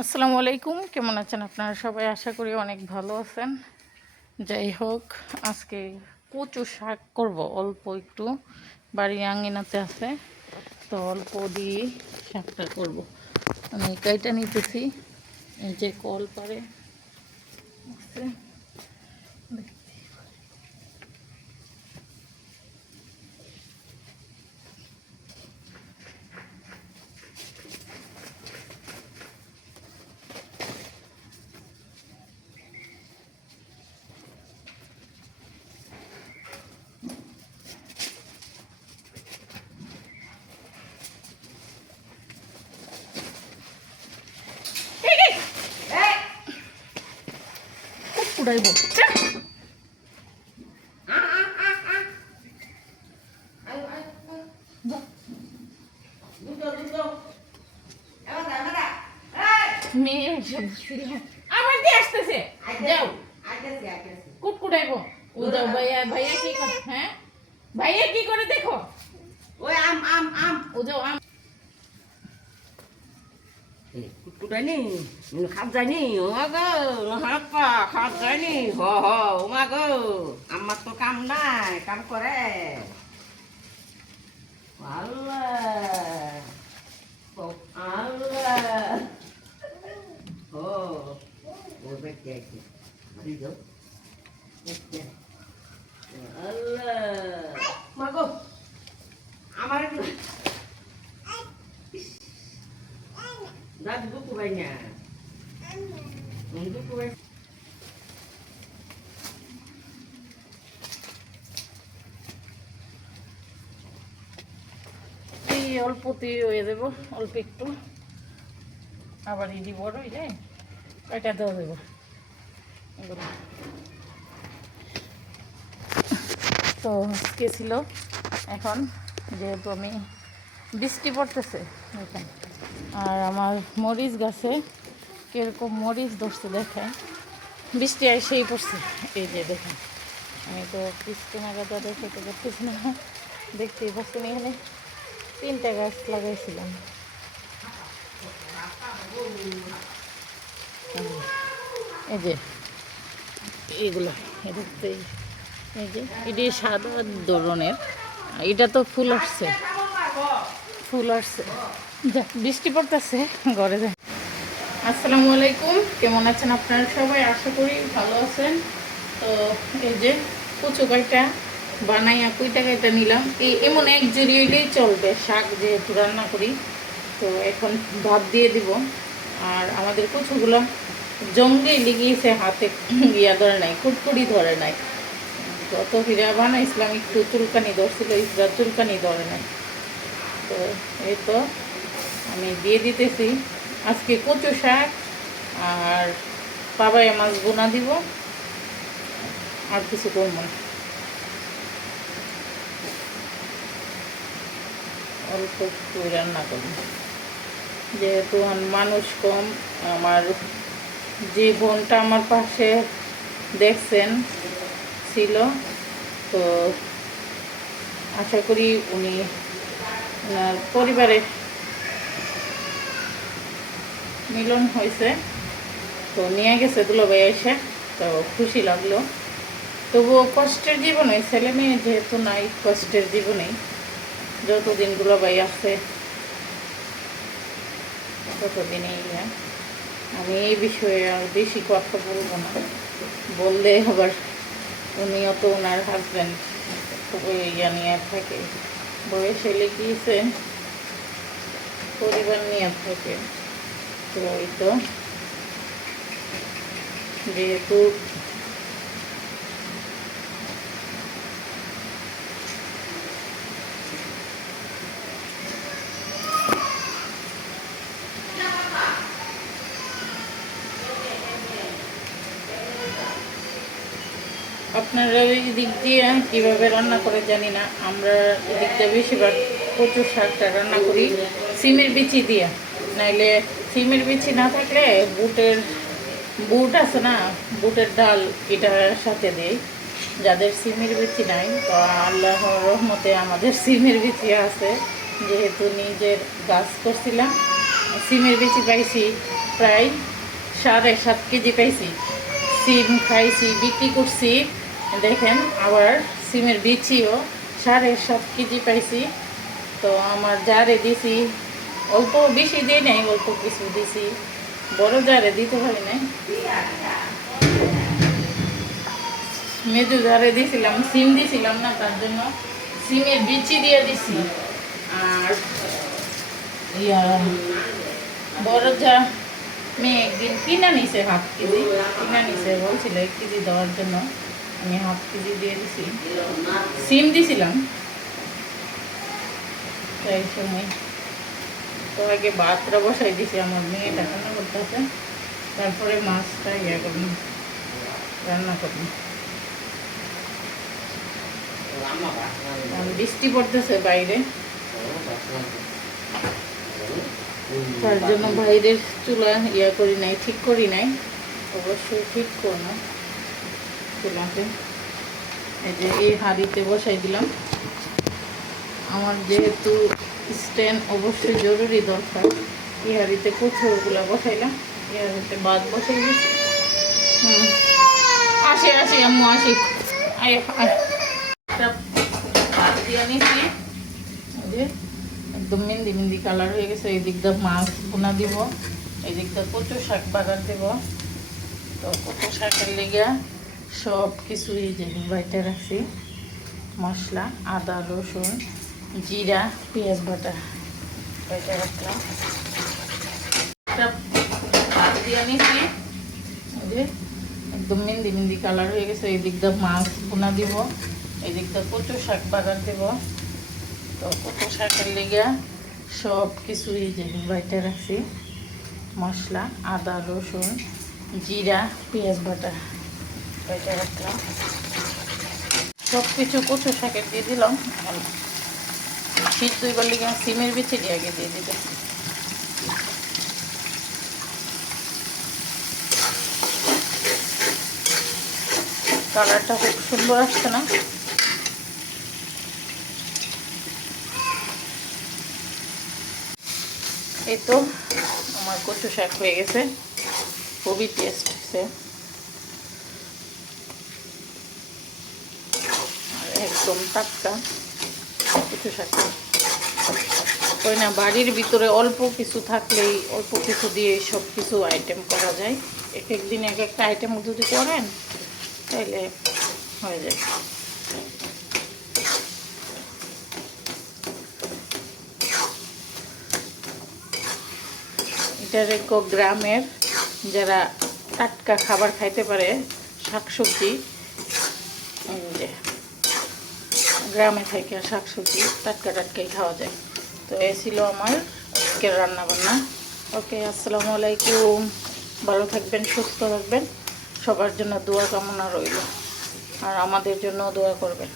আসসালামু আলাইকুম, কেমন আছেন আপনারা সবাই? আশা করি অনেক ভালো আছেন। যাই হোক, আজকে কচু শাক করব, অল্প একটু বাড়ির আঙ্গিনাতে আছে, তো অল্প দিয়ে শাকটা করব। আমি কাইটা নিতেছি, এই যে কল পারে আছে। উড়াইব মেয়ে আবার দিয়ে আসতেছে, যাও কুটকুটাইব। ও যাও, ভাইয়া ভাইয়া কি করে? হ্যাঁ, ভাইয়া কি করে দেখো। ওই আম আম আম ও যাও আম কুটকুটানি খাত যায়নি ওমা গো হাপ্পা খাত যায়নি হ ওমা গো আমার তো কাম নাই কাম করে আল্লাহ আল্লাহ ও ও দেখতে আছে মারি যাও আল্লাহ মা গো আমার Dah buku banyak. Buku banyak. এই অল্পতেই হয়ে দেব, অল্প একটু আবার ইডি বড় হয়ে যায়, কয়টা দেওয়া দেবো এগুলো। তো আজকে ছিল, এখন যেহেতু আমি বৃষ্টি পড়তেছে এখানে, আর আমার মরিচ গাছে কীরকম মরিচ ধরছে দেখেন, বৃষ্টি এসেই পড়ছে। এই যে দেখেন, আমি তো বৃষ্টি নাগাদা দেখাতে পারতেছি না, দেখতেই পাচ্ছেন এখানে 3টা গাছ লাগাইছিলাম। এই যে এইগুলো দেখতেই, এই যে এটি সাদা ধরনের, এটা তো ফুল আসছে, ফুল আসছে। যাক, বৃষ্টি পড়তেছে, ঘরে যায়। আসসালামু আলাইকুম, কেমন আছেন আপনারা সবাই? আশা করি ভালো আছেন। তো এই যে কচু কাইটা বানাইয়া কুইটা কাইটা নিলাম, এই এমন এক জুড়ি হইলেই চলবে, শাক যেহেতু রান্না করি। তো এখন ভাত দিয়ে দিব। আর আমাদের কচুগুলো জঙ্গলেই লেগিয়েছে, হাতে ইয়া ধরে নাই, কুটকুড়ি ধরে নাই। যত হিরা বানাইছিলাম একটু চুলকানি ধরছিল, ইসরা চুলকানি ধরে নাই। তো এই তো আমি দিয়ে দিতেছি আজকে কচু শাক আর পাবায়া মাছ বোনা দিব, আর কিছু করবো না, অল্প একটু রান্না করব যেহেতু মানুষ কম। আমার যে বোনটা আমার পাশে দেখছেন ছিল, তো আশা করি উনি ওনার পরিবারে মিলন হয়েছে, তো নিয়ে গেছে দুলাভাই এসে, তো খুশি লাগলো। তবুও কষ্টের জীবনে, ছেলে মেয়ে যেহেতু নাই, কষ্টের জীবনেই যতদিন দুলাভাই আছে ততদিনই। আমি এই বিষয়ে আর বেশি কথা বলবো না, বললে আবার উনিও তো ওনার হাজব্যান্ড খুবই ইয়া নিয়ে থাকে, বয়স এলে গিয়েছে, পরিবার নিয়ে থাকে। তো এই তো যেহেতু আপনারা ওই দিক দিয়ে কীভাবে রান্না করে জানি না, আমরা এদিক দিয়ে বেশিরভাগ কচু শাকটা রান্না করি সিমের বিচি দিয়ে, নাইলে সিমের বিচি না থাকলে বুট আছে না, বুটের ডাল, এটার সাথে দেই। যাদের সিমের বিচি নাই, তো আল্লাহর রহমতে আমাদের সিমের বিচি আছে, যেহেতু নিজের গাছ করছিলাম, সিমের বিচি পাইছি, প্রায় 7.5 কেজি পাইছি। সিম খাইছি, বিক্রি করছি, দেখেন। আবার সিমের বিচিও 7.5 কেজি পাইছি। তো আমার জারে দিছি, অল্প বেশি দিই নাই, অল্প কিছু দিছি, বড় জারে দিতে পারি নাই। মেজু জারে দিছিলাম, সিম দিছিলাম না, তার জন্য সিমের বিচি দিয়ে দিছি। আর ইয়া বড় যা মেয়ে একদিন কিনা নিছে, 1/2 কেজি কিনা নিছে, বলছিল 1 কেজি দেওয়ার জন্য, আমি 1/2 কেজি দিয়ে দিছি। সিম দিছিলাম তাই সময়। তো আগে ভাতটা বসাই দিছি, আমার মেয়েটা রান্না করতেছে, তারপরে মাছটা ইয়া করব, রান্না করব। আর বৃষ্টি পড়তেছে বাইরে, তার জন্য বাইরের চুলা ইয়া করি নাই, ঠিক করি নাই, অবশ্যই ঠিক করবো চুলাতে। এই যে এই হাঁড়িতে বসাই দিলাম। আমার যেহেতু স্ট্যান্ড অবশ্যই জরুরি দরকার, এই হাঁড়িতে কচুরগুলো বসাইলাম, এই হাঁড়িতে ভাত বসাই দিচ্ছি। আসি আসি আম্মু আসি, আয় আয়। ভাত দিয়ে নিচ্ছি, এই যে একদম মেহেন্দি মেহেন্দি কালার হয়ে গেছে। এই দিকটা মাছ বোনা দিব, এই দিকটা কচু শাক বাগার দেব। তো কচু শাকের লেগে সব কিছুই যে বাইটা রাখছি, মশলা আদা রসুন জিরা পেঁয়াজ বাটা বাইটা রাখলাম। ভাত দিয়ে নিচ্ছি, এই যে একদম মেহেন্দি মেহেন্দি কালার হয়ে গেছে। এই দিকটা মাছ বোনা দিব, এই দিকটা কচু শাক বাগার দেব। তো কচু শাকের লেগে সব কিছুই যে বাইটা রাখছি, মশলা আদা রসুন জিরা পেঁয়াজ বাটা বাইটা রাখলাম। সব কিছু কচু শাকের দিয়ে দিলাম। সিদ্ধ এবার লেগে সিমের বিচি দিয়ে আগে দিয়ে দিতে। কালারটা খুব সুন্দর আসছে না? এই তো আমার কচু শাক হয়ে গেছে, খুবই টেস্ট হয়েছে, আর একদম টাটকা কচু শাক। ওই না, বাড়ির ভিতরে অল্প কিছু থাকলেই অল্প কিছু দিয়ে সব কিছু আইটেম করা যায়। এক এক দিন এক একটা আইটেম যদি করেন তাহলে হয়ে যায়। এটার এক গ্রামের যারা টাটকা খাবার খাইতে পারে, শাকসবজি, যে গ্রামে থেকে শাকসবজি টাটকা টাটকাই খাওয়া যায়। তো এই ছিল আমার আজকের রান্নাবান্না। ওকে, আসসালামু আলাইকুম। ভালো থাকবেন, সুস্থ থাকবেন, সবার জন্য দোয়া কামনা রইল, আর আমাদের জন্য দোয়া করবেন।